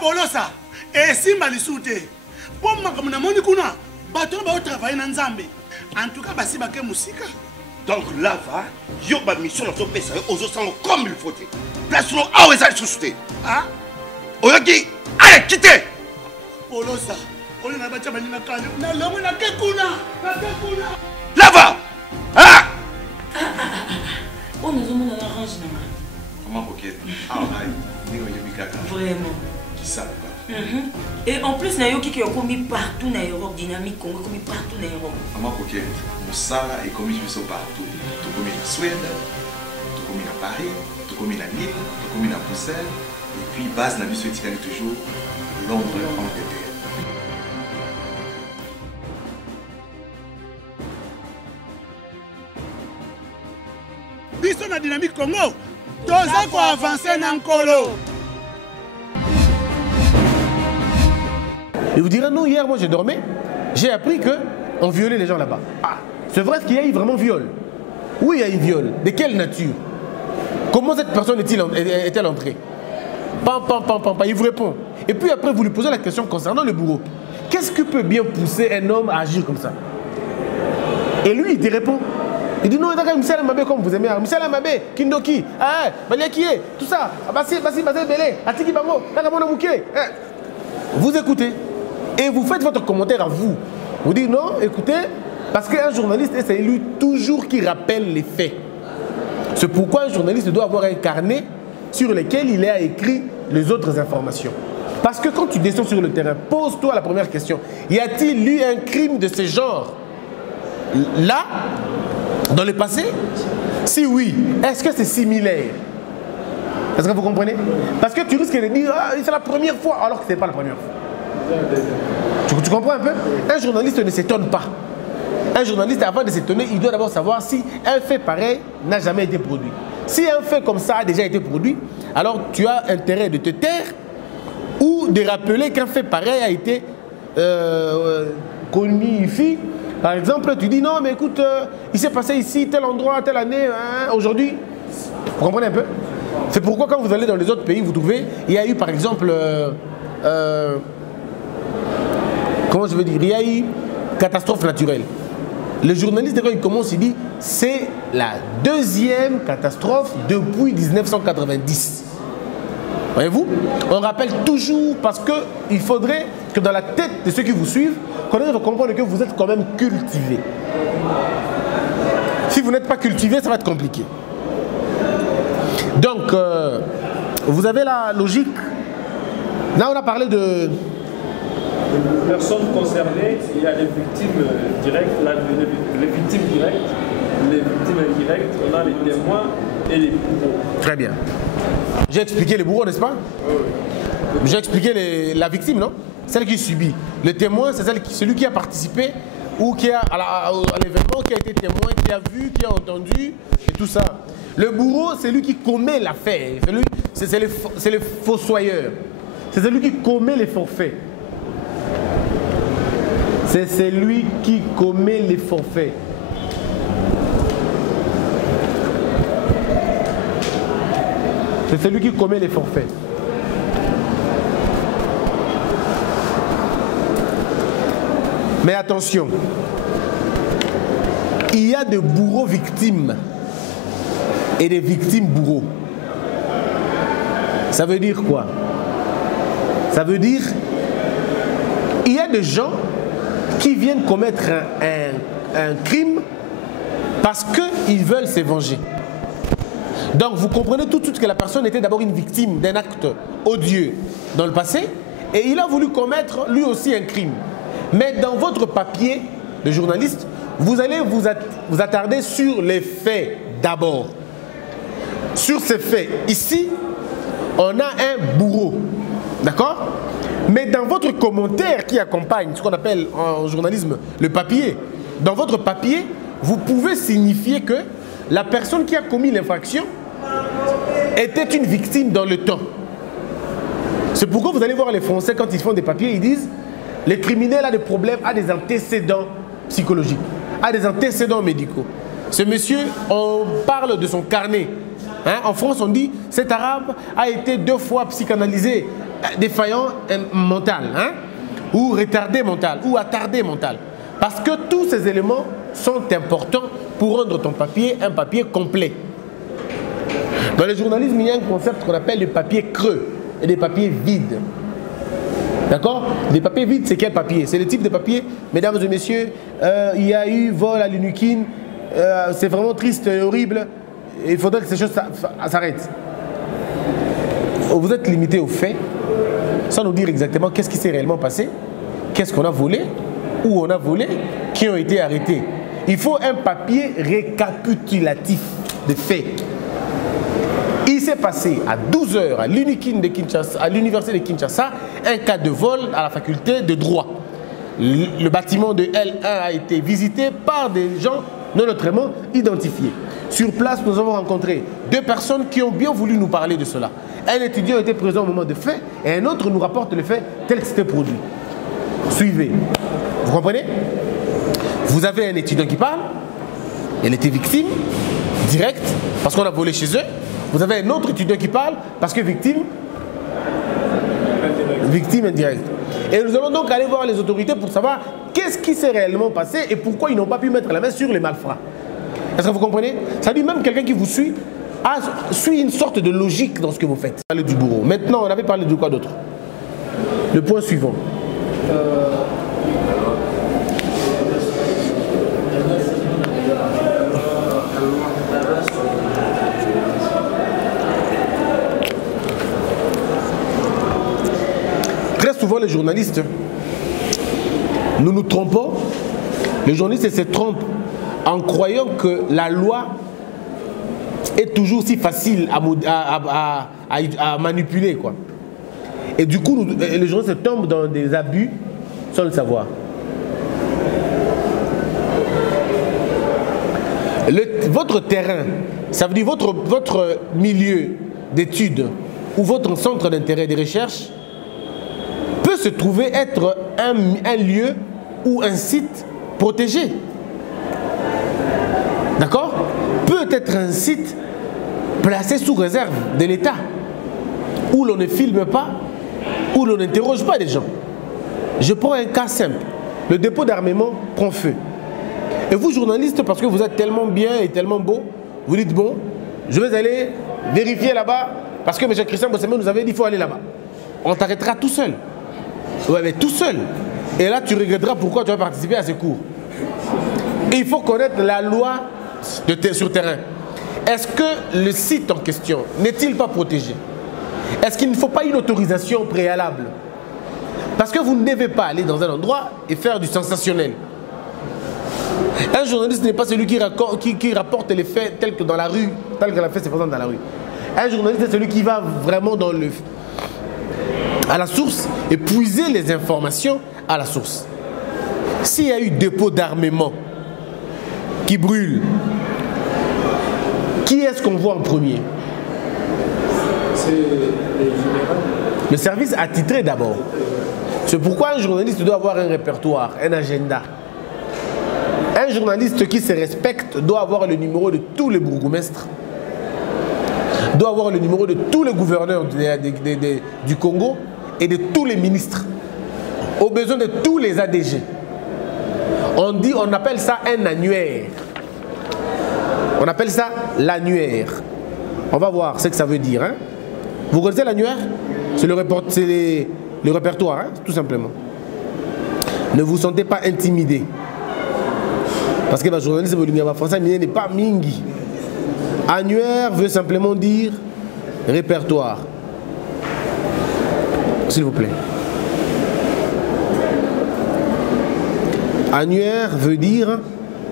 polosa esimba lisute po makamuna moni kuna bato ba travailler na nzambe en tout cas basi bake musika donc là va yo ba mission na to pesa aux sango comme il faut place no awe za susute ah oyoki allez quitter polosa on na bacha baninga kale na longo na kekuna là va ah on nous a arrangé na comment coquette ah ouais vraiment qui ça et en plus nayoki qui a commis partout na Europe dynamique Congo commis partout na Europe comment coquette Moussala est commis partout tout commis en Suède tout commis à Paris tout commis à Lille tout commis à Bruxelles et puis base na biso etikali toujours Londres Angleterre. biso na dynamique Congo toza ko avancer na nkolo. Et vous direz non, hier moi j'ai dormi, j'ai appris qu'on violait les gens là-bas. Ah, c'est vrai qu'il y a eu vraiment viol? Oui, il y a eu viol. De quelle nature? Comment cette personne est-elle entrée? Pam, il vous répond. Et puis après vous lui posez la question concernant le bourreau. Qu'est-ce qui peut bien pousser un homme à agir comme ça? Et lui il te répond. Il dit non, Moussala Mabé comme vous aimez. Moussala Mabé, Kindoki, Baliakie, tout ça. Basi, Belé, Atiki Bango, Nagamona Mouké. Vous écoutez et vous faites votre commentaire à vous. Vous dites non, écoutez, parce qu'un journaliste, c'est lui toujours qui rappelle les faits. C'est pourquoi un journaliste doit avoir un carnet sur lequel il a écrit les autres informations. Parce que quand tu descends sur le terrain, pose-toi la première question. Y a-t-il eu un crime de ce genre là, dans le passé? Si oui, est-ce que c'est similaire? Est-ce que vous comprenez? Parce que tu risques de dire ah, c'est la première fois, alors que ce n'est pas la première fois. Tu comprends un peu? Un journaliste ne s'étonne pas. Un journaliste, avant de s'étonner, il doit d'abord savoir si un fait pareil n'a jamais été produit. Si un fait comme ça a déjà été produit, alors tu as intérêt de te taire ou de rappeler qu'un fait pareil a été connu ici. Par exemple, tu dis non, mais écoute, il s'est passé ici, tel endroit, telle année, hein, aujourd'hui. Vous comprenez un peu? C'est pourquoi quand vous allez dans les autres pays, vous trouvez, il y a eu par exemple, comment je veux dire, il y a eu catastrophe naturelle. Le journaliste, quand il commence, il dit, c'est la deuxième catastrophe depuis 1990. Voyez-vous? On rappelle toujours parce qu'il faudrait que dans la tête de ceux qui vous suivent, qu'on arrive à comprendre que vous êtes quand même cultivé. Si vous n'êtes pas cultivé, ça va être compliqué. Donc, vous avez la logique. Là, on a parlé de... Les personnes concernées, il y a les victimes directes, les victimes directes, les victimes indirectes, on a les témoins et les bourreaux. Très bien. J'ai expliqué les bourreaux, n'est-ce pas? Oui. J'ai expliqué la victime, non? Celle qui subit. Le témoin, c'est celui qui a participé ou qui a à l'événement, qui a été témoin, qui a vu, qui a entendu, et tout ça. Le bourreau, c'est lui qui commet l'affaire. C'est le fossoyeur. C'est celui qui commet les forfaits. C'est celui qui commet les forfaits. C'est celui qui commet les forfaits. Mais attention, il y a des bourreaux victimes et des victimes bourreaux. Ça veut dire quoi? Ça veut dire il y a des gens qui viennent commettre un crime parce qu'ils veulent se venger. Donc vous comprenez tout de suite que la personne était d'abord une victime d'un acte odieux dans le passé et il a voulu commettre lui aussi un crime. Mais dans votre papier de journaliste, vous allez vous attarder sur les faits d'abord. Sur ces faits, ici, on a un bourreau. D'accord? Mais dans votre commentaire qui accompagne ce qu'on appelle en journalisme le papier, dans votre papier, vous pouvez signifier que la personne qui a commis l'infraction était une victime dans le temps. C'est pourquoi vous allez voir les Français quand ils font des papiers, ils disent les criminels ont des problèmes, ont des antécédents psychologiques, ont des antécédents médicaux. Ce monsieur, on parle de son carnet. Hein? En France, on dit cet arabe a été 2 fois psychanalysé défaillant mental, hein, ou retardé mental, ou attardé mental. Parce que tous ces éléments sont importants pour rendre ton papier un papier complet. Dans le journalisme, il y a un concept qu'on appelle les papiers creux et des papiers vides. D'accord? Les papiers vides, c'est quel papier? C'est le type de papier, mesdames et messieurs, il y a eu vol à l'Unukin, c'est vraiment triste et horrible, il faudrait que ces choses s'arrêtent. Vous êtes limité aux faits, sans nous dire exactement qu'est-ce qui s'est réellement passé, qu'est-ce qu'on a volé, où on a volé, qui ont été arrêtés. Il faut un papier récapitulatif de faits. Il s'est passé à 12 h à l'Unikin de Kinshasa, à l'université de Kinshasa, un cas de vol à la faculté de droit. Le bâtiment de L1 a été visité par des gens non autrement identifiés. Sur place, nous avons rencontré 2 personnes qui ont bien voulu nous parler de cela. Un étudiant était présent au moment des faits et un autre nous rapporte le fait tel que c'était produit. Suivez. Vous comprenez? Vous avez un étudiant qui parle, elle était victime, directe, parce qu'on a volé chez eux. Vous avez un autre étudiant qui parle, parce que victime indirecte. Et nous allons donc aller voir les autorités pour savoir qu'est-ce qui s'est réellement passé et pourquoi ils n'ont pas pu mettre la main sur les malfrats. Est-ce que vous comprenez? Ça dit même quelqu'un qui vous suit, suit une sorte de logique dans ce que vous faites. Parler du bourreau. Maintenant, on avait parlé de quoi d'autre? Le point suivant. Très souvent, les journalistes, nous nous trompons. Les journalistes se trompent en croyant que la loi est toujours si facile à manipuler, quoi. Et du coup, les journalistes tombent dans des abus sans le savoir. Votre terrain, ça veut dire votre milieu d'études ou votre centre d'intérêt de recherche peut se trouver être un lieu ou un site protégé. D'accord? Peut être un site placé sous réserve de l'État, où l'on ne filme pas, où l'on n'interroge pas les gens. Je prends un cas simple. Le dépôt d'armement prend feu. Et vous, journalistes, parce que vous êtes tellement bien et tellement beau, vous dites, bon, je vais aller vérifier là-bas, parce que M. Christian Bossemé nous avait dit qu'il faut aller là-bas. On t'arrêtera tout seul. Ouais, mais tout seul. Et là, tu regretteras pourquoi tu as participé à ces cours. Et il faut connaître la loi sur terrain. Est-ce que le site en question n'est-il pas protégé? Est-ce qu'il ne faut pas une autorisation préalable? Parce que vous ne devez pas aller dans un endroit et faire du sensationnel. Un journaliste n'est pas celui qui rapporte les faits tels que dans la rue, tel que la fait se présente dans la rue. Un journaliste est celui qui va vraiment à la source et puiser les informations à la source. S'il y a eu dépôt d'armement qui brûle, qui est-ce qu'on voit en premier? C'est les généraux. Le service attitré d'abord. C'est pourquoi un journaliste doit avoir un répertoire, un agenda. Un journaliste qui se respecte doit avoir le numéro de tous les bourgmestres, doit avoir le numéro de tous les gouverneurs du Congo et de tous les ministres, au besoin de tous les ADG. On appelle ça un annuaire. On appelle ça l'annuaire. On va voir ce que ça veut dire. Hein? Vous connaissez l'annuaire? C'est le répertoire, hein? Tout simplement. Ne vous sentez pas intimidé. Parce que le journaliste français n'est pas mingi. Annuaire veut simplement dire répertoire. S'il vous plaît. Annuaire veut dire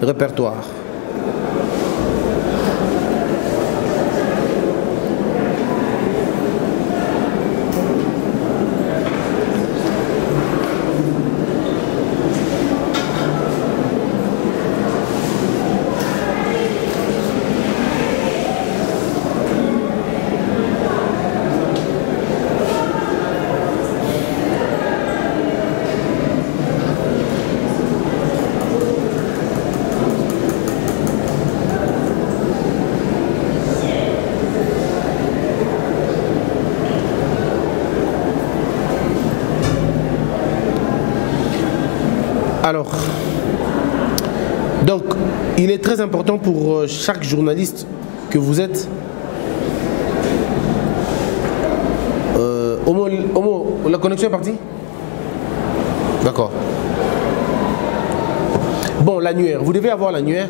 répertoire. Alors, donc, il est très important pour chaque journaliste que vous êtes. La connexion est partie? D'accord. Bon, l'annuaire. Vous devez avoir l'annuaire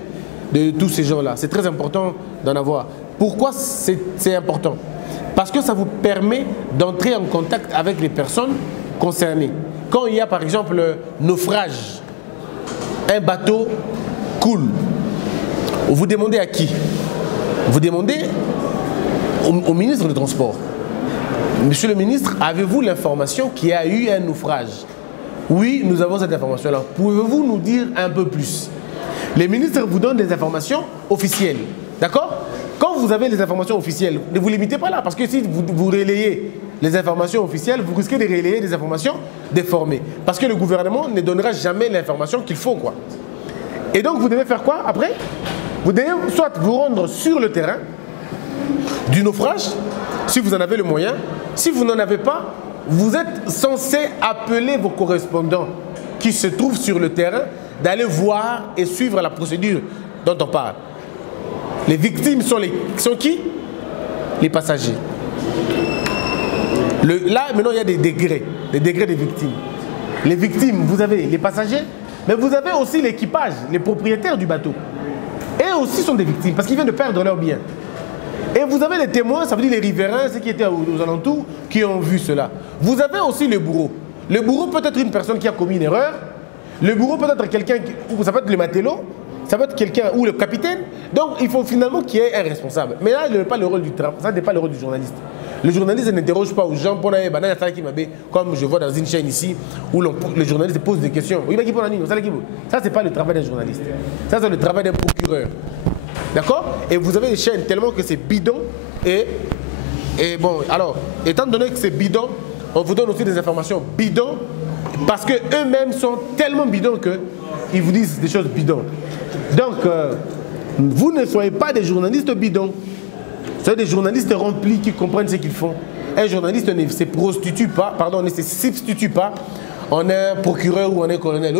de tous ces gens-là. C'est très important d'en avoir. Pourquoi c'est important? Parce que ça vous permet d'entrer en contact avec les personnes concernées. Quand il y a par exemple naufrage, un bateau coule, vous demandez à qui? Vous demandez au ministre des Transports. Monsieur le ministre, avez-vous l'information qu'il y a eu un naufrage? Oui, nous avons cette information-là. Pouvez-vous nous dire un peu plus? Les ministres vous donnent des informations officielles. D'accord? Quand vous avez les informations officielles, ne vous limitez pas là, parce que si vous relayez les informations officielles, vous risquez de relayer des informations déformées. Parce que le gouvernement ne donnera jamais l'information qu'il faut, quoi. Et donc, vous devez faire quoi après? Vous devez soit vous rendre sur le terrain du naufrage, si vous en avez le moyen. Si vous n'en avez pas, vous êtes censé appeler vos correspondants qui se trouvent sur le terrain, d'aller voir et suivre la procédure dont on parle. Les victimes sont qui? Les passagers. Là, maintenant, il y a des degrés des victimes. Les victimes, vous avez les passagers, mais vous avez aussi l'équipage, les propriétaires du bateau. Eux aussi sont des victimes, parce qu'ils viennent de perdre leurs biens. Et vous avez les témoins, ça veut dire les riverains, ceux qui étaient aux alentours, qui ont vu cela. Vous avez aussi le bourreau. Le bourreau peut être une personne qui a commis une erreur. Le bourreau peut être quelqu'un, ou ça peut être le matelot, ça peut être quelqu'un, ou le capitaine. Donc il faut finalement qu'il y ait un responsable. Mais là, ce n'est pas le rôle du travail, ça n'est pas le rôle du journaliste. Le journaliste n'interroge pas aux gens, comme je vois dans une chaîne ici, où le journaliste pose des questions. Ça, ce n'est pas le travail d'un journaliste. Ça, c'est le travail d'un procureur. D'accord? Et vous avez des chaînes tellement que c'est bidon. Et bon, alors, étant donné que c'est bidon, on vous donne aussi des informations bidons, parce qu'eux-mêmes sont tellement bidons qu'ils vous disent des choses bidons. Donc, vous ne soyez pas des journalistes bidons. Vous soyez des journalistes remplis qui comprennent ce qu'ils font. Un journaliste ne se prostitue pas, pardon, ne se substitue pas en un procureur ou en un colonel.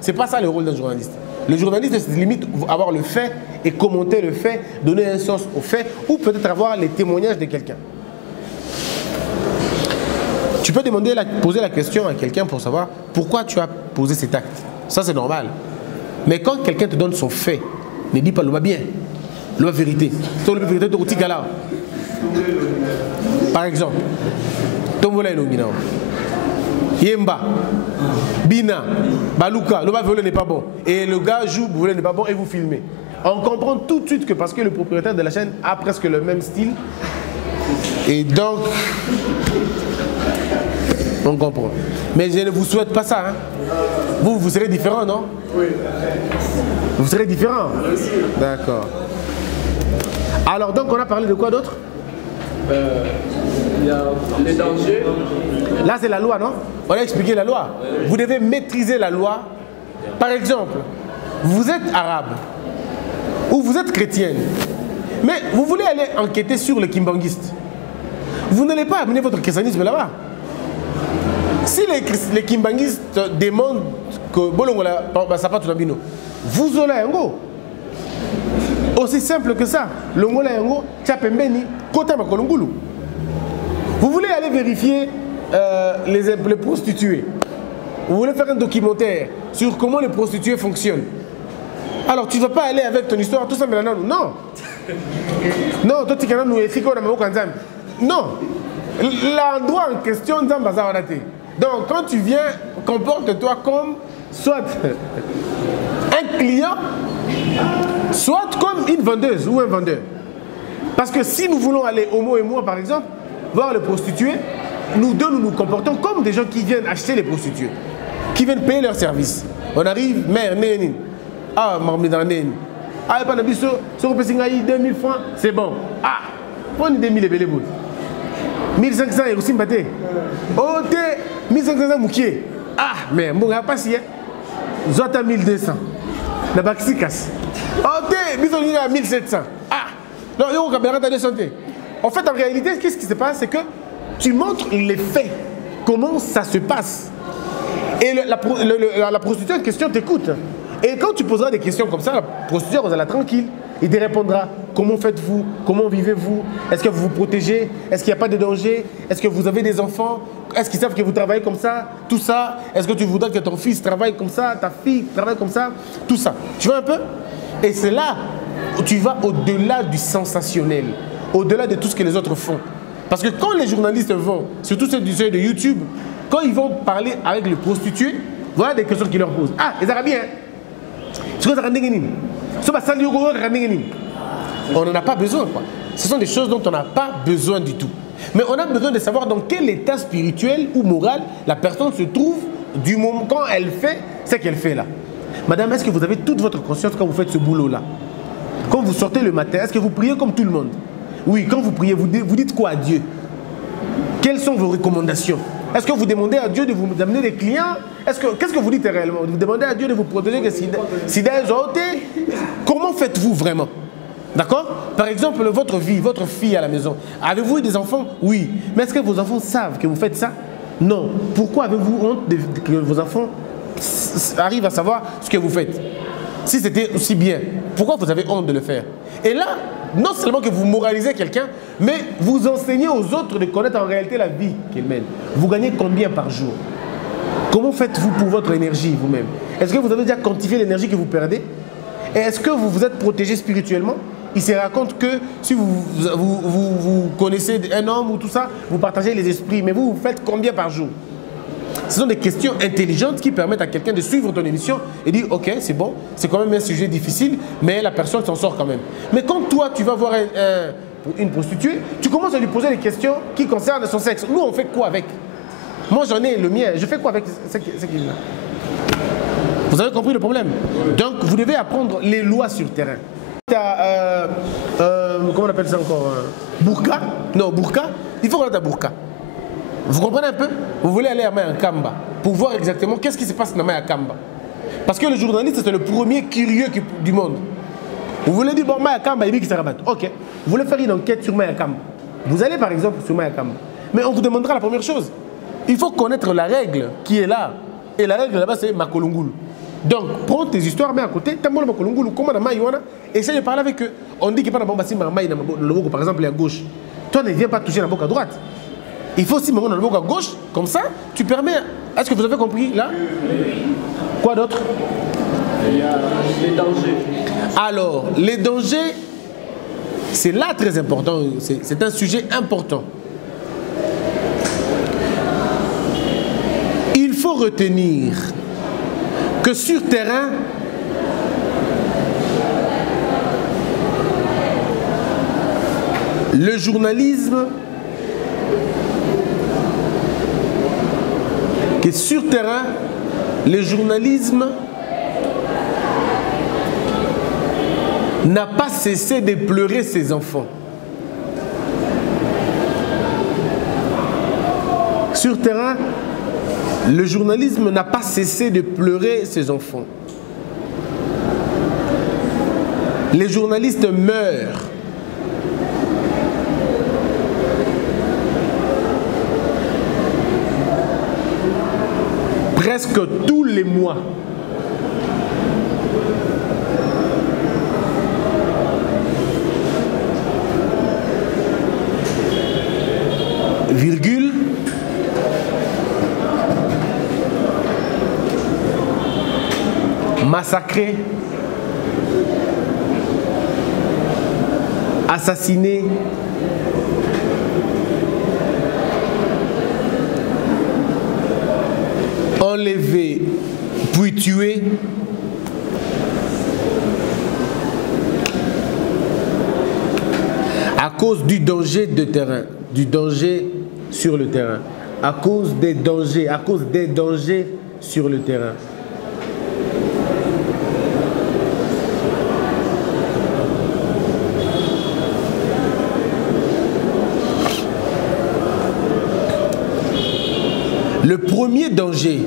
C'est pas ça le rôle d'un journaliste. Le journaliste se limite à avoir le fait et commenter le fait, donner un sens au fait, ou peut-être avoir les témoignages de quelqu'un. Tu peux poser la question à quelqu'un pour savoir pourquoi tu as posé cet acte. Ça, c'est normal. Mais quand quelqu'un te donne son fait, ne dis pas le bien, la vérité. Le vérité de Routigala. Par exemple, Tombola Yemba, Bina, Baluka, le volet n'est pas bon. Et le gars joue, le volet n'est pas bon et vous filmez. On comprend tout de suite que parce que le propriétaire de la chaîne a presque le même style. Et donc, on comprend. Mais je ne vous souhaite pas ça. Hein. Vous serez différent, non? Oui. Vous serez différent? D'accord. Alors, donc, on a parlé de quoi d'autre? Il y a les dangers. Là, c'est la loi, non? On a expliqué la loi. Vous devez maîtriser la loi. Par exemple, vous êtes arabe ou vous êtes chrétienne, mais vous voulez aller enquêter sur les kimbanguistes. Vous n'allez pas amener votre christianisme là-bas. Si les kimbanguistes demandent que Bolongola Sapato Nabino, vous aurez un go. Aussi simple que ça. Longola Yango, Tchapembeni, Kota Makolongulu. Vous voulez aller vérifier les prostituées. Vous voulez faire un documentaire sur comment les prostituées fonctionnent. Alors tu ne vas pas aller avec ton histoire, tout ça, mais non. Non. Non, toi tu es nous non. L'endroit en question, donc quand tu viens, comporte-toi comme soit un client, soit comme une vendeuse ou un vendeur. Parce que si nous voulons aller, Homo et moi par exemple, voir les prostituées, nous deux nous comportons comme des gens qui viennent acheter les prostituées, qui viennent payer leurs services. On arrive, mère, néni, ah, marmida néni, ah, pas de biseau, sur le 2000 francs, c'est bon. Ah, on est 2000 et belle boule. 1500 et aussi mbaté. Oh, 1500 moukier. Ah, mais bon, il n'y a pas si. Zota 1200. La baxi casse. Oh, bisous, il y a 1700. Ah, non, il y a un caméra de santé. En fait, en réalité, qu'est-ce qui se passe? C'est que tu montres les faits. Comment ça se passe. Et la prostituée en question t'écoute. Et quand tu poseras des questions comme ça, la prostituée sera tranquille. Il te répondra. Comment faites-vous? Comment vivez-vous? Est-ce que vous vous protégez? Est-ce qu'il n'y a pas de danger? Est-ce que vous avez des enfants? Est-ce qu'ils savent que vous travaillez comme ça? Tout ça. Est-ce que tu voudrais que ton fils travaille comme ça? Ta fille travaille comme ça? Tout ça. Tu vois un peu? Et c'est là où tu vas au-delà du sensationnel. Au-delà de tout ce que les autres font. Parce que quand les journalistes vont, surtout ceux du seuil de YouTube, quand ils vont parler avec les prostituées, voilà des questions qu'ils leur posent. Ah, les Arabiens, on n'en a pas besoin, quoi. Ce sont des choses dont on n'a pas besoin du tout. Mais on a besoin de savoir dans quel état spirituel ou moral la personne se trouve du moment quand elle fait ce qu'elle fait là. Madame, est-ce que vous avez toute votre conscience quand vous faites ce boulot-là? Quand vous sortez le matin, est-ce que vous priez comme tout le monde? Oui, quand vous priez, vous dites quoi à Dieu? Quelles sont vos recommandations? Est-ce que vous demandez à Dieu de vous amener des clients? Qu'est-ce que vous dites réellement? Vous demandez à Dieu de vous protéger que sida est ôté? Comment faites-vous vraiment? D'accord? Par exemple, votre fille à la maison. Avez-vous eu des enfants? Oui. Mais est-ce que vos enfants savent que vous faites ça? Non. Pourquoi avez-vous honte que vos enfants arrivent à savoir ce que vous faites? Si c'était aussi bien, pourquoi vous avez honte de le faire? Et là, non seulement que vous moralisez quelqu'un, mais vous enseignez aux autres de connaître en réalité la vie qu'ils mènent. Vous gagnez combien par jour? Comment faites-vous pour votre énergie vous-même? Est-ce que vous avez déjà quantifié l'énergie que vous perdez? Et est-ce que vous vous êtes protégé spirituellement? Il se raconte que si vous connaissez un homme ou tout ça, vous partagez les esprits, mais vous faites combien par jour? Ce sont des questions intelligentes qui permettent à quelqu'un de suivre ton émission et dire ok, c'est bon, c'est quand même un sujet difficile, mais la personne s'en sort quand même. Mais quand toi, tu vas voir une prostituée, tu commences à lui poser des questions qui concernent son sexe. Nous, on fait quoi avec? Moi, j'en ai le mien. Je fais quoi avec ce qu'il a? Vous avez compris le problème? Donc, vous devez apprendre les lois sur le terrain. Comment on appelle ça encore? Burqa? Non, burqa. Il faut qu'on ait ta burqa. Vous comprenez un peu? Vous voulez aller à Maya Kamba pour voir exactement qu'est-ce qui se passe dans Maya Kamba. Parce que le journaliste, c'est le premier curieux du monde. Vous voulez dire, bon, Maya Kamba, il dit qu'il se rabatte. Ok. Vous voulez faire une enquête sur Maya Kamba. Vous allez par exemple sur Maya Kamba. Mais on vous demandera la première chose. Il faut connaître la règle qui est là. Et la règle là-bas, c'est Makolungulu. Donc, prends tes histoires, mets à côté, t'as Makolungulu, comment on a Maïwana, essaye de parler avec eux. On dit qu'il n'y a pas de par exemple, à gauche. Toi, ne viens pas toucher la boca à droite. Il faut aussi me rendre dans le boca à gauche, comme ça, tu permets. Est-ce que vous avez compris là? Quoi d'autre? Il y a les dangers. Alors, les dangers, c'est là très important, c'est un sujet important. Il faut retenir que sur terrain, le journalisme, que sur terrain, le journalisme n'a pas cessé de pleurer ses enfants. Sur terrain, le journalisme n'a pas cessé de pleurer ses enfants. Les journalistes meurent. Presque tous les mois. Virgule. Massacré. Assassiné. Enlevé, puis tué. À cause du danger de terrain, du danger sur le terrain, à cause des dangers sur le terrain. Le premier danger,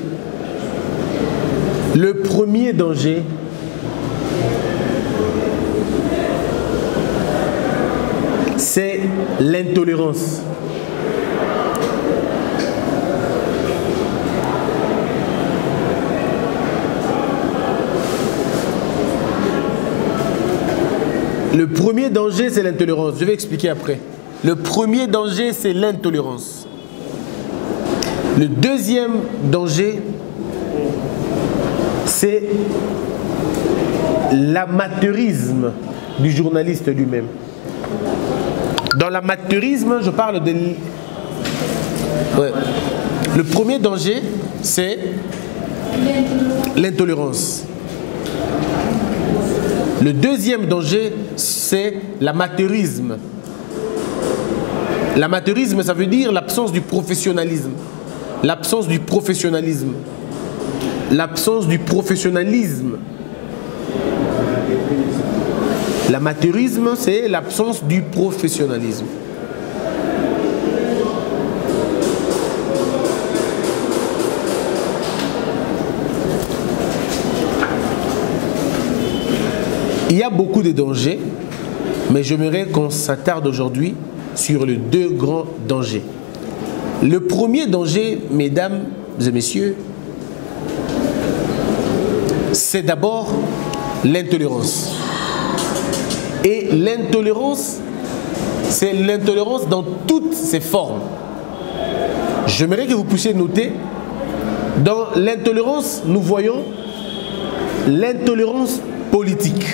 c'est l'intolérance. Le premier danger, c'est l'intolérance. Je vais expliquer après. Le premier danger, c'est l'intolérance. Le deuxième danger, c'est l'amateurisme du journaliste lui-même. Dans l'amateurisme, je parle de... Ouais. Le premier danger, c'est l'intolérance. Le deuxième danger, c'est l'amateurisme. L'amateurisme, ça veut dire l'absence du professionnalisme. L'absence du professionnalisme. L'absence du professionnalisme. L'amateurisme, c'est l'absence du professionnalisme. Il y a beaucoup de dangers, mais j'aimerais qu'on s'attarde aujourd'hui sur les deux grands dangers. Le premier danger, mesdames et messieurs, c'est d'abord l'intolérance. Et l'intolérance, c'est l'intolérance dans toutes ses formes. J'aimerais que vous puissiez noter, dans l'intolérance, nous voyons l'intolérance politique.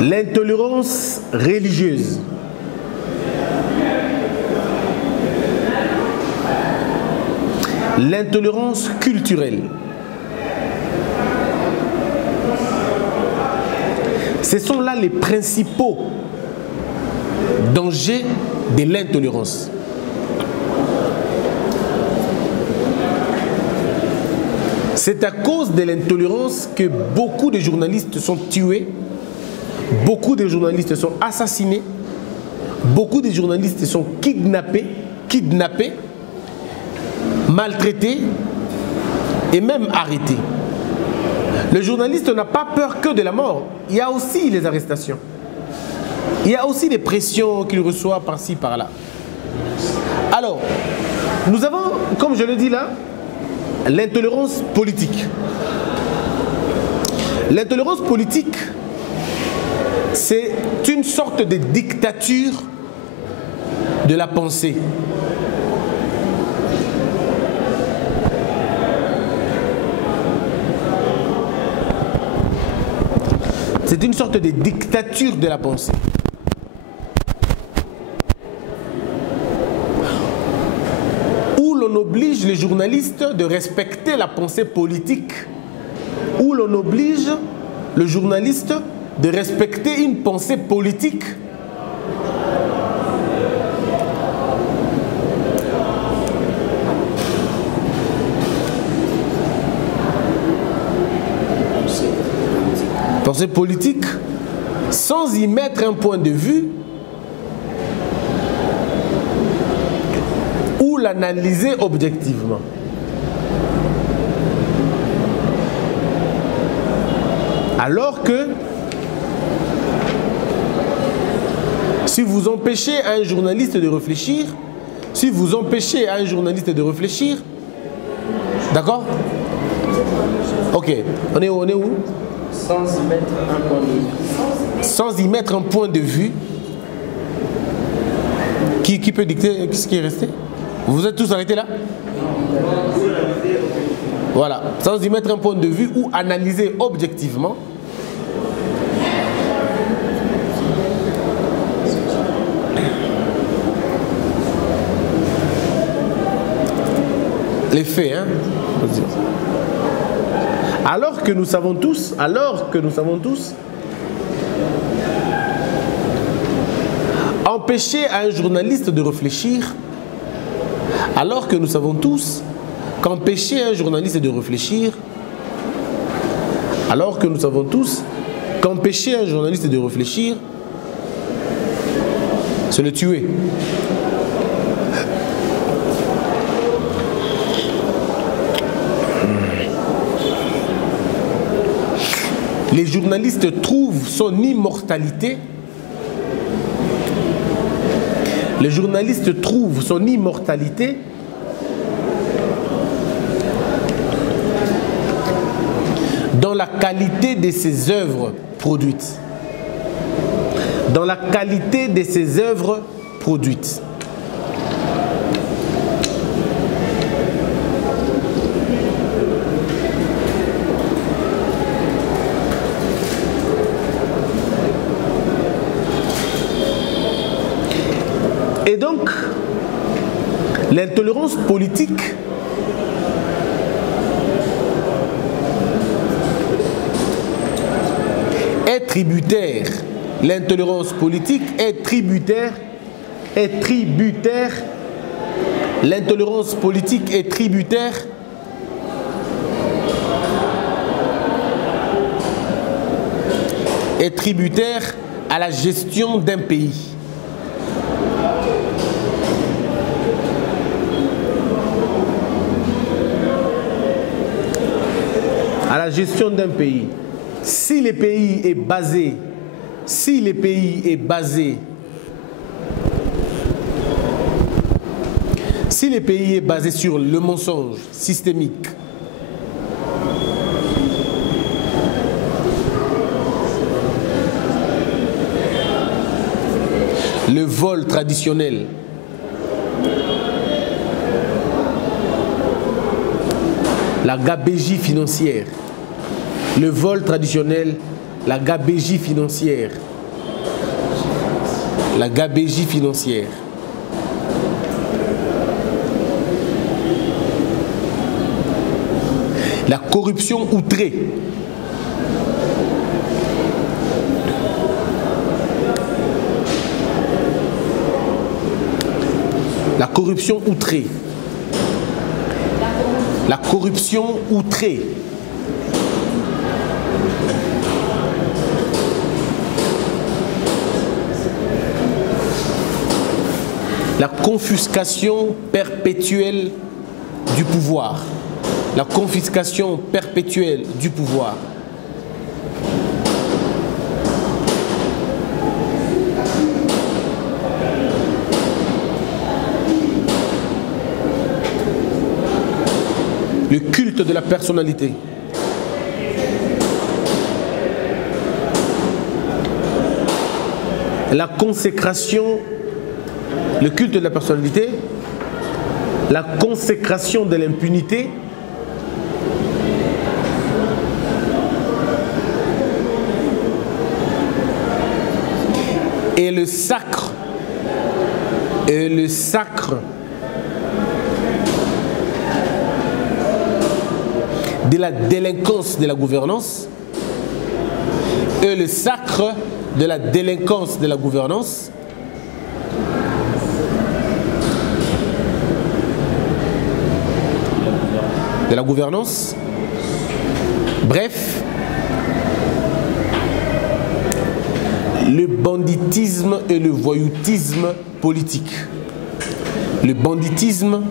L'intolérance religieuse. L'intolérance culturelle. Ce sont là les principaux dangers de l'intolérance. C'est à cause de l'intolérance que beaucoup de journalistes sont tués, beaucoup de journalistes sont assassinés, beaucoup de journalistes sont kidnappés, maltraités et même arrêtés. Le journaliste n'a pas peur que de la mort. Il y a aussi les arrestations. Il y a aussi des pressions qu'il reçoit par-ci, par-là. Alors, nous avons, comme je le dis là, l'intolérance politique. L'intolérance politique, c'est une sorte de dictature de la pensée. C'est une sorte de dictature de la pensée. Où l'on oblige les journalistes de respecter la pensée politique, où l'on oblige le journaliste de respecter une pensée politique. Pensée politique, sans y mettre un point de vue ou l'analyser objectivement. Alors que si vous empêchez un journaliste de réfléchir, d'accord? Ok, on est où? Sans y mettre un point de vue. Sans y mettre un point de vue. Qui peut dicter ce qui est resté? Vous êtes tous arrêtés là? Voilà, sans y mettre un point de vue ou analyser objectivement. Les faits, hein? Alors que nous savons tous, empêcher un journaliste de réfléchir, alors que nous savons tous qu'empêcher un journaliste de réfléchir, c'est le tuer. Les journalistes trouvent son immortalité Le journaliste trouve son immortalité dans la qualité de ses œuvres produites. Dans la qualité de ses œuvres produites. Et donc, l'intolérance politique est tributaire. L'intolérance politique est tributaire. L'intolérance politique est tributaire à la gestion d'un pays. À la gestion d'un pays. Si le pays est basé sur le mensonge systémique, le vol traditionnel, la gabegie financière, le vol traditionnel, la gabegie financière, la corruption outrée, la corruption outrée, la confiscation perpétuelle du pouvoir. La confiscation perpétuelle du pouvoir. Le culte de la personnalité. La consécration, le culte de la personnalité, la consécration de l'impunité, et le sacre de la délinquance de la gouvernance, et le sacre de la délinquance de la gouvernance, bref, le banditisme et le voyoutisme politique. Le banditisme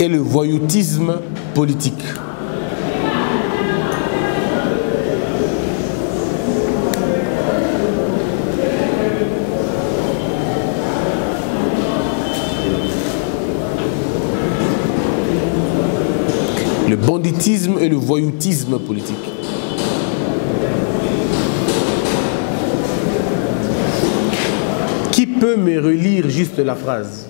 et le voyoutisme politique. Le banditisme et le voyoutisme politique. Qui peut me relire juste la phrase?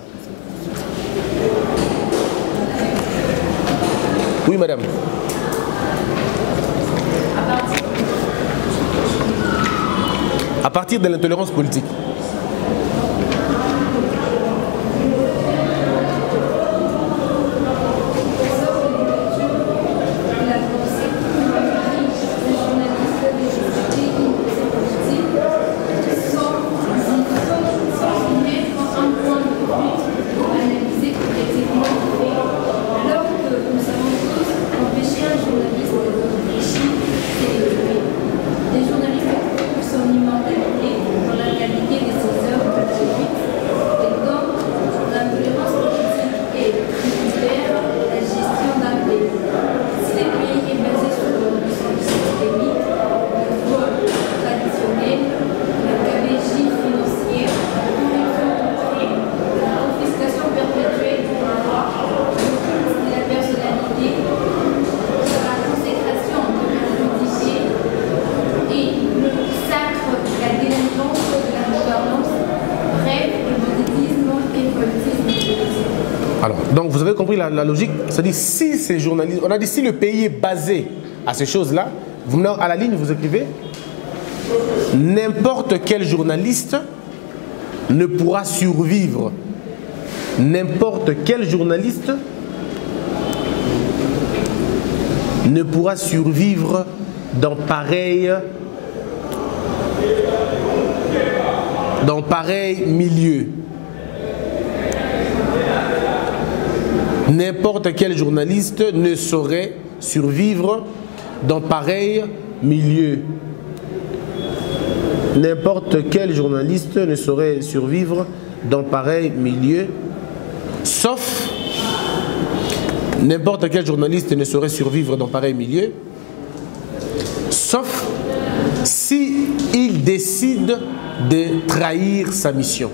Oui, madame. À partir de l'intolérance politique. Des journalistes qui trouvent son immortalité dans la qualité Alors, donc vous avez compris la logique. C'est-à-dire, si ces journalistes, on a dit si le pays est basé à ces choses-là, vous venez à la ligne, vous écrivez n'importe quel journaliste ne pourra survivre. N'importe quel journaliste ne pourra survivre dans pareil milieu. N'importe quel journaliste ne saurait survivre dans pareil milieu. N'importe quel journaliste ne saurait survivre dans pareil milieu, sauf n'importe quel journaliste ne saurait survivre dans pareil milieu, sauf si il décide de trahir sa mission.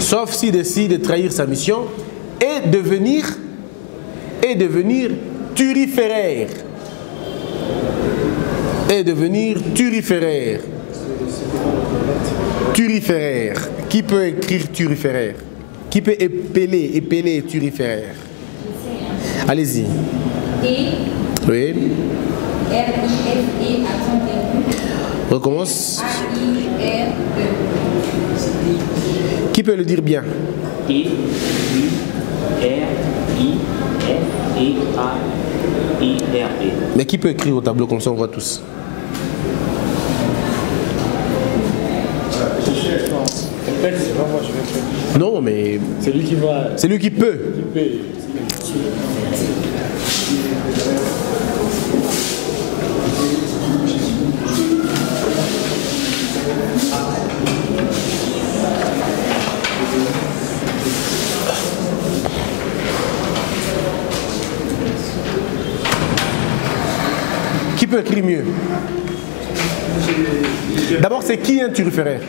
Sauf s'il décide de trahir sa mission et devenir turiféraire. Et devenir turiféraire. Turiféraire. Qui peut écrire turiféraire? Qui peut épeler turiféraire? Allez-y. Oui. On recommence. Qui peut le dire bien? T-U-R-I-F-E-A-I-R-E. Mais qui peut écrire au tableau comme ça on voit tous? Non, mais C'est lui qui va. c'est lui qui peut. Qui peut écrire mieux? D'abord, c'est qui un turiféraire?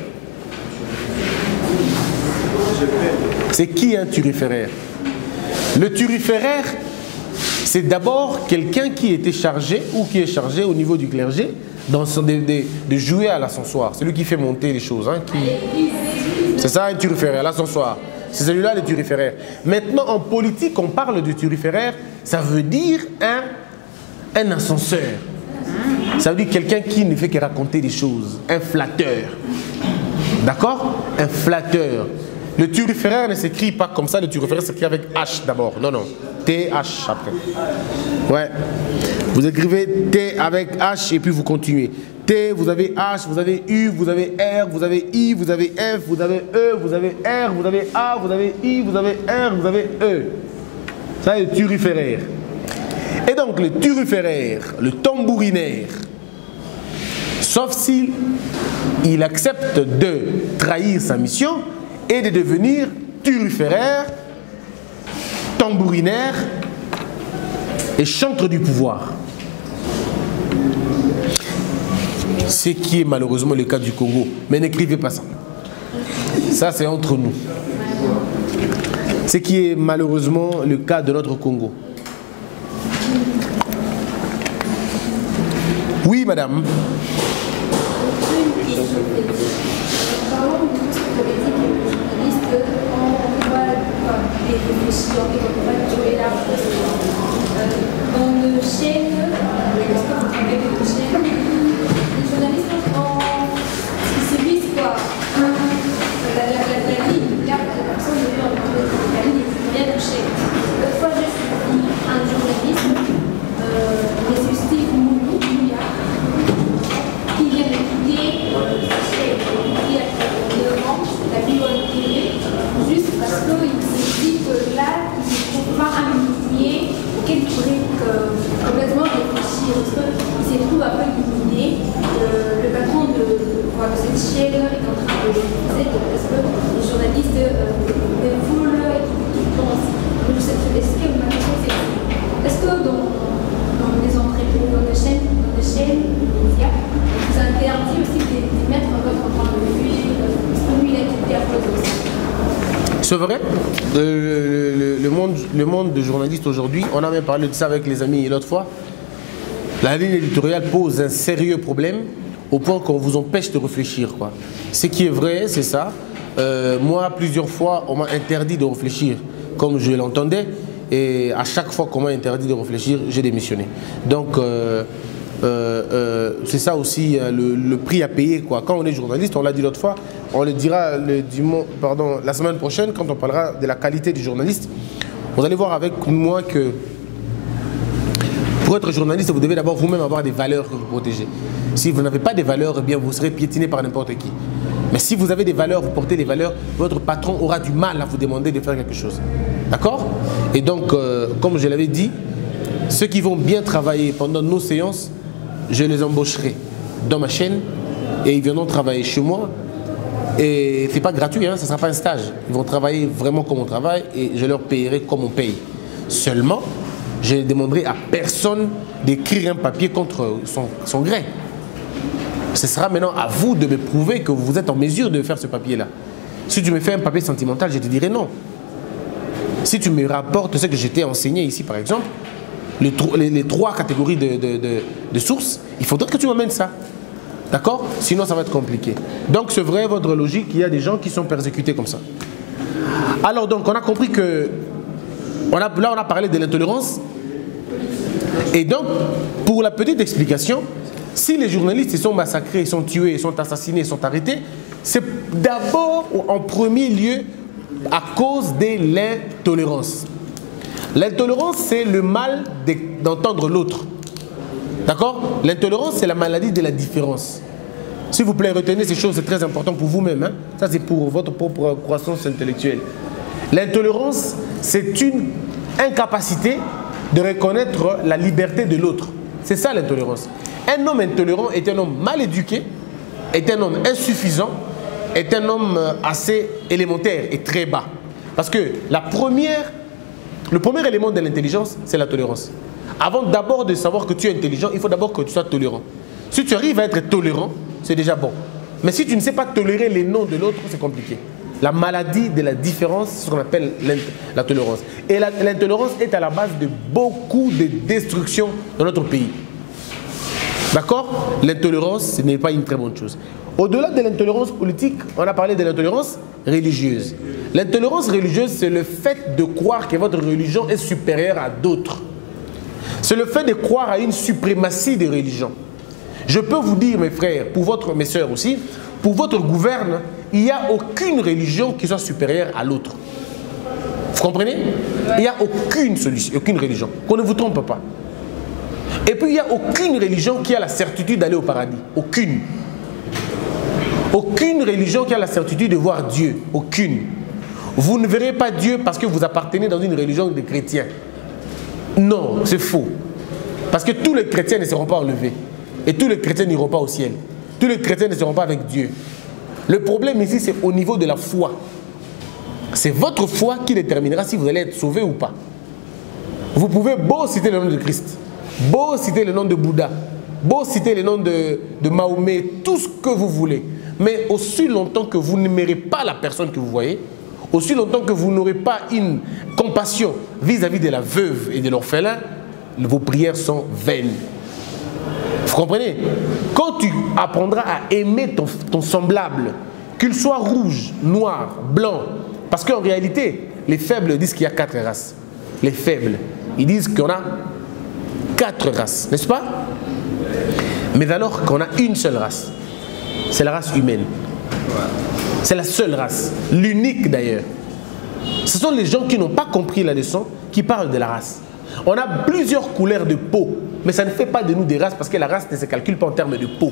C'est qui un turiféraire? Le turiféraire, c'est d'abord quelqu'un qui était chargé ou qui est chargé au niveau du clergé de jouer à l'ascensoir. C'est lui qui fait monter les choses. Hein, c'est ça un turiféraire, l'ascensoir. C'est celui-là le turiféraire. Maintenant, en politique, on parle de turiféraire, ça veut dire un ascenseur. Ça veut dire quelqu'un qui ne fait que raconter des choses. Un flatteur. D'accord? Un flatteur. Le turiféraire ne s'écrit pas comme ça. Le turiféraire s'écrit avec H d'abord. Non, non. T-H après. Ouais. Vous écrivez T avec H et puis vous continuez. T, vous avez H, vous avez U, vous avez R, vous avez I, vous avez F, vous avez E, vous avez R, vous avez A, vous avez I, vous avez R, vous avez E. Ça, c'est le turiféraire. Et donc, le turiféraire, le tambourinaire, sauf s'il accepte de trahir sa mission et de devenir turiféraire, tambourinaire et chantre du pouvoir. Ce qui est malheureusement le cas du Congo. Mais n'écrivez pas ça. Ça, c'est entre nous. Ce qui est malheureusement le cas de notre Congo. Oui, madame. Dans le chaîne, les journalistes ils subissent quoi? La ligne, la personne de la ligne est bien touchée. Une fois j'ai suivi un journaliste, les Steve Mouya, qui vient d'étudier la vie en privé, juste parce qu'il se dit que là, il ne trouve pas un C'est vrai, le monde de journalistes aujourd'hui, on a même parlé de ça avec les amis l'autre fois, la ligne éditoriale pose un sérieux problème au point qu'on vous empêche de réfléchir, quoi. Ce qui est vrai, c'est ça. Moi, plusieurs fois, on m'a interdit de réfléchir comme je l'entendais, et à chaque fois qu'on m'a interdit de réfléchir, j'ai démissionné. Donc, c'est ça aussi le prix à payer, quoi. Quand on est journaliste, on l'a dit l'autre fois, on le dira la semaine prochaine, quand on parlera de la qualité du journaliste. Vous allez voir avec moi que pour être journaliste, vous devez d'abord vous-même avoir des valeurs que vous protégez. Si vous n'avez pas des valeurs, eh bien vous serez piétiné par n'importe qui. Mais si vous avez des valeurs, vous portez les valeurs, votre patron aura du mal à vous demander de faire quelque chose. D'accord? Et donc, comme je l'avais dit, ceux qui vont bien travailler pendant nos séances, je les embaucherai dans ma chaîne et ils viendront travailler chez moi. Et ce n'est pas gratuit, hein, ça ne sera pas un stage. Ils vont travailler vraiment comme on travaille et je leur payerai comme on paye. Seulement, je ne demanderai à personne d'écrire un papier contre son gré. Ce sera maintenant à vous de me prouver que vous êtes en mesure de faire ce papier-là. Si tu me fais un papier sentimental, je te dirai non. Si tu me rapportes ce que je t'ai enseigné ici, par exemple, les 3 catégories de sources, il faudrait que tu m'amènes ça. D'accord? Sinon, ça va être compliqué. Donc, c'est vrai, votre logique, il y a des gens qui sont persécutés comme ça. Alors, donc, on a compris que... Là, on a parlé de l'intolérance. Et donc, pour la petite explication, si les journalistes ils sont massacrés, ils sont tués, ils sont assassinés, ils sont arrêtés, c'est d'abord, en premier lieu, à cause de l'intolérance. L'intolérance, c'est le mal d'entendre l'autre. D'accord? L'intolérance, c'est la maladie de la différence. S'il vous plaît, retenez ces choses, c'est très important pour vous-même. Hein? Ça, c'est pour votre propre croissance intellectuelle. L'intolérance, c'est une incapacité de reconnaître la liberté de l'autre. C'est ça l'intolérance. Un homme intolérant est un homme mal éduqué, est un homme insuffisant, est un homme assez élémentaire et très bas. Parce que le premier élément de l'intelligence, c'est la tolérance. Avant d'abord de savoir que tu es intelligent, il faut d'abord que tu sois tolérant. Si tu arrives à être tolérant, c'est déjà bon. Mais si tu ne sais pas tolérer les noms de l'autre, c'est compliqué. La maladie de la différence, c'est ce qu'on appelle la tolérance. Et l'intolérance est à la base de beaucoup de destruction dans notre pays. D'accord? L'intolérance, ce n'est pas une très bonne chose. Au-delà de l'intolérance politique, on a parlé de l'intolérance religieuse. L'intolérance religieuse, c'est le fait de croire que votre religion est supérieure à d'autres. C'est le fait de croire à une suprématie des religions. Je peux vous dire, mes frères, mes sœurs aussi, pour votre gouverne, il n'y a aucune religion qui soit supérieure à l'autre. Vous comprenez? Il n'y a aucune religion. Qu'on ne vous trompe pas. Et puis, il n'y a aucune religion qui a la certitude d'aller au paradis. Aucune. Aucune religion qui a la certitude de voir Dieu. Aucune. Vous ne verrez pas Dieu parce que vous appartenez dans une religion de chrétiens. Non, c'est faux. Parce que tous les chrétiens ne seront pas enlevés. Et tous les chrétiens n'iront pas au ciel. Tous les chrétiens ne seront pas avec Dieu. Le problème ici, c'est au niveau de la foi. C'est votre foi qui déterminera si vous allez être sauvé ou pas. Vous pouvez beau citer le nom de Christ, beau citer le nom de Bouddha, beau citer le nom de Mahomet, tout ce que vous voulez. Mais aussi longtemps que vous n'aimerez pas la personne que vous voyez, aussi longtemps que vous n'aurez pas une compassion vis-à-vis de la veuve et de l'orphelin, vos prières sont vaines. Vous comprenez? Quand tu apprendras à aimer ton semblable, qu'il soit rouge, noir, blanc, parce qu'en réalité, les faibles disent qu'il y a 4 races. Les faibles, ils disent qu'on a 4 races, n'est-ce pas? Mais alors qu'on a une seule race, c'est la race humaine. C'est la seule race, l'unique d'ailleurs. Ce sont les gens qui n'ont pas compris la leçon qui parlent de la race. On a plusieurs couleurs de peau, mais ça ne fait pas de nous des races parce que la race ne se calcule pas en termes de peau.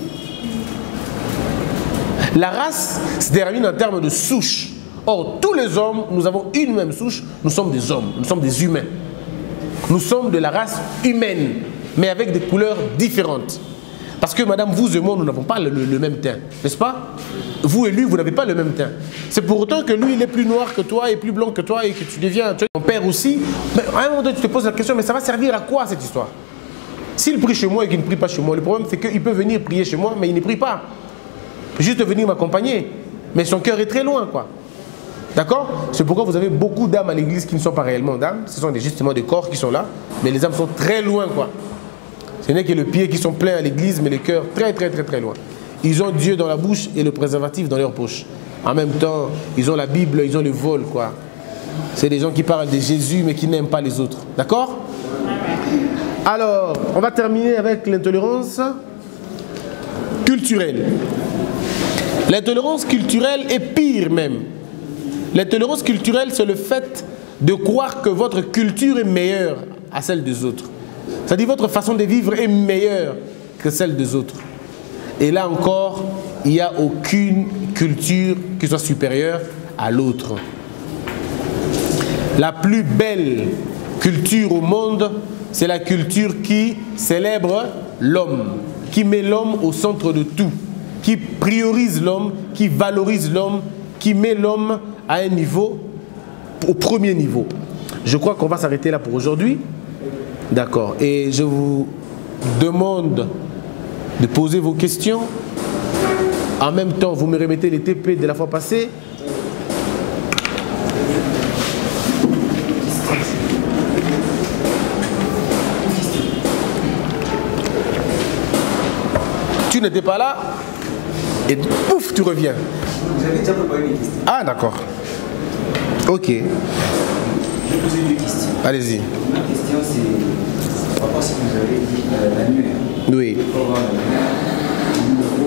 La race se détermine en termes de souche. Or, tous les hommes, nous avons une même souche, nous sommes des hommes, nous sommes des humains. Nous sommes de la race humaine, mais avec des couleurs différentes. Parce que madame, vous et moi, nous n'avons pas le même teint, n'est-ce pas? Vous et lui, vous n'avez pas le même teint. C'est pour autant que lui, il est plus noir que toi et plus blanc que toi et que tu deviens ton père aussi. Mais à un moment donné, tu te poses la question, mais ça va servir à quoi cette histoire? S'il prie chez moi et qu'il ne prie pas chez moi, le problème c'est qu'il peut venir prier chez moi, mais il ne prie pas. Il peut juste venir m'accompagner. Mais son cœur est très loin, quoi. D'accord? C'est pourquoi vous avez beaucoup d'âmes à l'église qui ne sont pas réellement d'âmes. Ce sont justement des corps qui sont là, mais les âmes sont très loin, quoi. Ce n'est que le pied qui sont pleins à l'église, mais le cœur très, très, très, très loin. Ils ont Dieu dans la bouche et le préservatif dans leur poche. En même temps, ils ont la Bible, ils ont le vol, quoi. C'est des gens qui parlent de Jésus, mais qui n'aiment pas les autres. D'accord? Alors, on va terminer avec l'intolérance culturelle. L'intolérance culturelle est pire même. L'intolérance culturelle, c'est le fait de croire que votre culture est meilleure à celle des autres. C'est-à-dire votre façon de vivre est meilleure que celle des autres. Et là encore, il n'y a aucune culture qui soit supérieure à l'autre. La plus belle culture au monde, c'est la culture qui célèbre l'homme, qui met l'homme au centre de tout, qui priorise l'homme, qui valorise l'homme, qui met l'homme à un niveau, au premier niveau. Je crois qu'on va s'arrêter là pour aujourd'hui. D'accord. Et je vous demande de poser vos questions. En même temps, vous me remettez les TP de la fois passée. Tu n'étais pas là et pouf, tu reviens. J'avais déjà préparé des questions. Ah, d'accord. Ok. Je vais poser deux questions. Allez-y. La première question, c'est par rapport à ce que vous avez dit, l'annuaire. Oui. Il faut avoir l'annuaire, le numéro,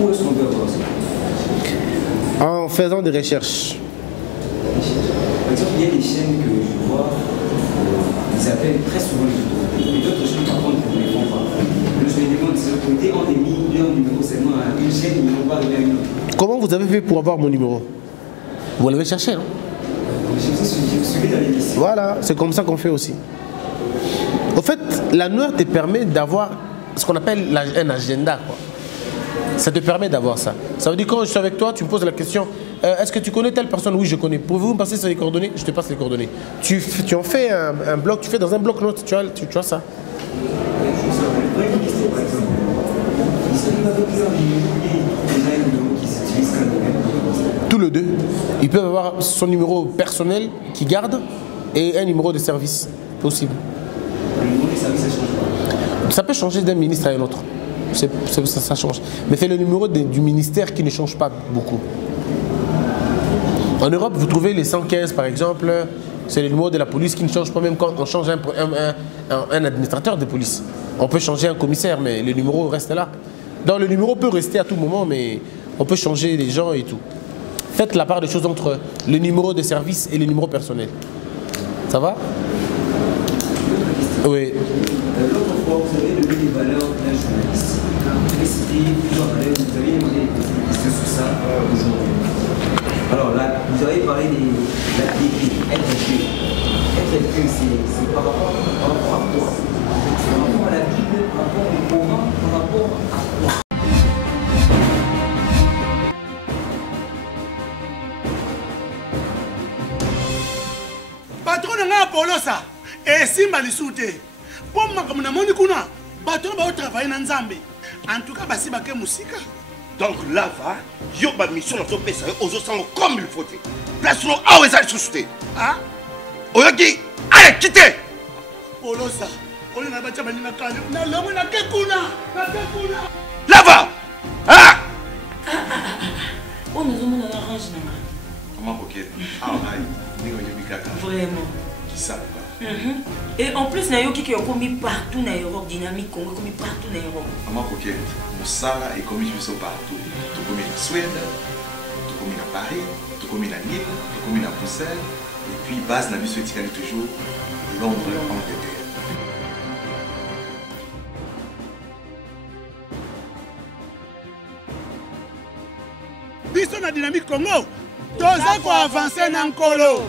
où est-ce qu'on peut avoir ça? En faisant des recherches. Par exemple, il y a des chaînes que je vois, ils appellent très souvent les autorités. Et d'autres chaînes, par contre, ne les font pas. Je me demande, ces autorités ont émis leur numéro seulement à une chaîne, ils n'ont pas arrivé à une autre. Comment vous avez fait pour avoir mon numéro? Vous l'avez cherché, non? Je suis dans les questions. Voilà, c'est comme ça qu'on fait aussi. Au fait, l'annuaire te permet d'avoir ce qu'on appelle un agenda, quoi. Ça te permet d'avoir ça. Ça veut dire que quand je suis avec toi, tu me poses la question, est-ce que tu connais telle personne? Oui, je connais. Pouvez-vous me passer les coordonnées? Je te passe les coordonnées. Tu en fais un bloc, tu fais dans un bloc-notes, tu vois ça. Tous les deux. Ils peuvent avoir son numéro personnel qui garde et un numéro de service possible. Le numéro de service, ça change pas. Ça peut changer d'un ministre à un autre. Ça change. Mais c'est le numéro du ministère qui ne change pas beaucoup. En Europe, vous trouvez les 115 par exemple, c'est le numéro de la police qui ne change pas même quand on change un administrateur de police. On peut changer un commissaire, mais le numéro reste là. Donc le numéro peut rester à tout moment, mais on peut changer les gens et tout. Faites la part des choses entre le numéro de service et le numéro personnel. Ça va? Oui. L'autre fois, vous avez donné les valeurs d'un journaliste. Vous avez cité plusieurs valeurs, vous avez demandé des questions sur ça aujourd'hui. Alors là, vous avez parlé de la piété, être pieux. Être pieux, c'est par rapport à quoi? C'est par rapport à la Bible, par rapport au Coran, par rapport à quoi? Patron nga Apollo ça et simba lisute. Pour makambo na moni kuna, bato ba travailler na Nzambe. En tout cas, basi ba ke musika. Donc là, va, yo ba mission na to pesa aux autres comme il faut. Place no a weza susute. Ah? Oyoki, allez, quittez. Apollo ça. On na ba tchabani na kale. Na lomo na ke kuna. Na ke kuna. Là va. Ah! On nous demande un orange, non? Comment coquette? Ah, Vraiment. Qui ça? Et en plus, Nayoki qui a commis partout dans l'Europe, dynamique Congo, commis partout dans l'Europe. Comment coquette? Moussala est commis partout. Tu commis en Suède, tu commis à Paris, tu commis à Nîmes, tu commis à Bruxelles. Et puis, base n'a vu ce tigre toujours Londres, Angleterre. Biso na dynamique Congo, toza ko avancer na nkolo.